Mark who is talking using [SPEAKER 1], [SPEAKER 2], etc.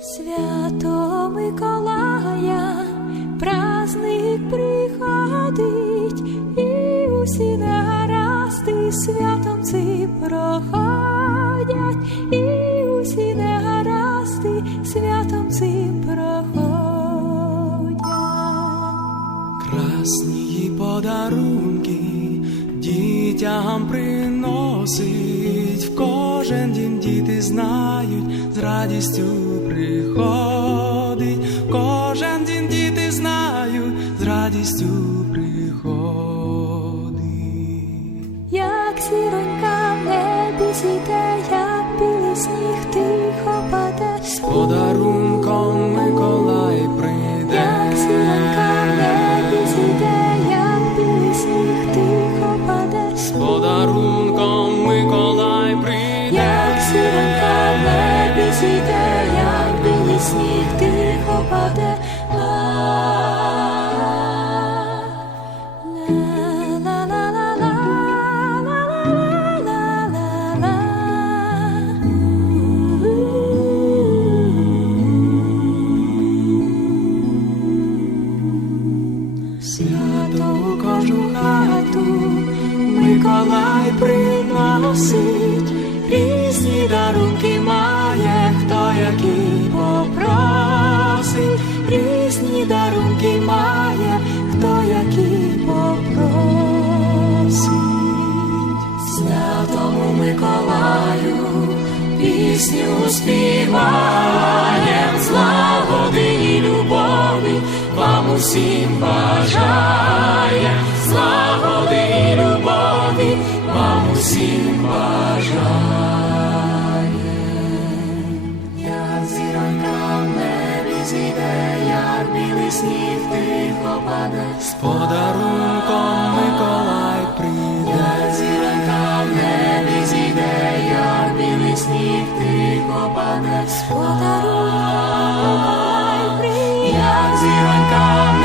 [SPEAKER 1] Свято Миколая, праздник приходить, і усі негаразди святом ці проходять, і усі негаразди
[SPEAKER 2] Красні подарунки дітям приносить, в кожен дім діти знають, з радістю приходить, в кожен день діти знають, з радістю приходить.
[SPEAKER 1] Як зіронька зійде, як білий сніг тихо паде.
[SPEAKER 2] Свято у хату Миколай приносить, різні дарунки має, хто який попросить. Святому Миколаю пісню співаєм, злагоди і любові вам усім бажає, злагоди і любові вам усім бажає. Сніг тихо паде, з подарунком Миколай прийде. Як зіронька в небі зійде, як білий сніг тихо паде, з
[SPEAKER 1] Подарунок прийде.
[SPEAKER 2] як зіронька